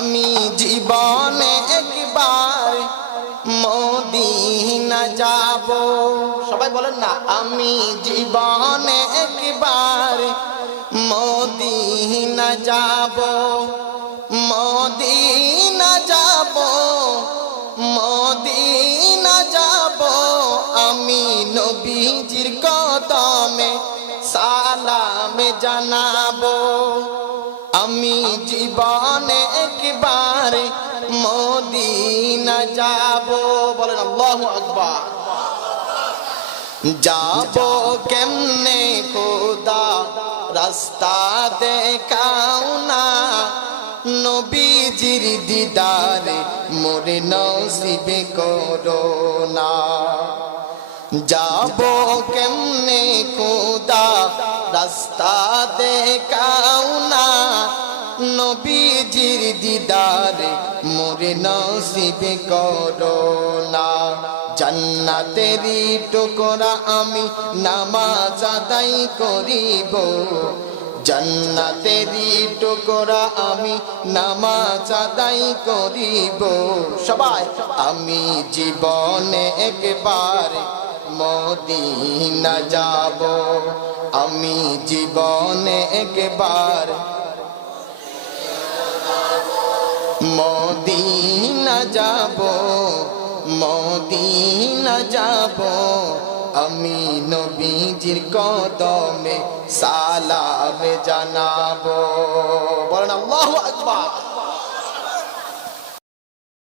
আমি জীবনে একবার মদিনা যাব। সবাই বলেন না, আমি জীবনে একবার মদিনা যাব। মদিনা যাব মদিনা যাব। আমি নবীজির কদমে সালামে জানাব। আমি জীবনে একবার মদিনা যাব। বলেন আল্লাহু আকবার। যাব কেমনে খোদা? রাস্তা দেখাও না। নবীজির দিদারে মোরে নসিবে করো না। যাব কেমনে খোদা? রাস্তা দেখাও না নবীজির দিদারে মোরে নসিবে করো না। জান্নাতেরি টুকরা আমি নামাজ আদায় করিব। জান্নাতেরি টুকরা আমি নামাজ আদায় করিব। সবাই, আমি জীবনে একবার মদিনা যাব। আমি জীবনে একবার মদিনা যাব মদিনা যাব। আমি নবীজির কদমে সালাম জানাব। বলেন আল্লাহু আকবার।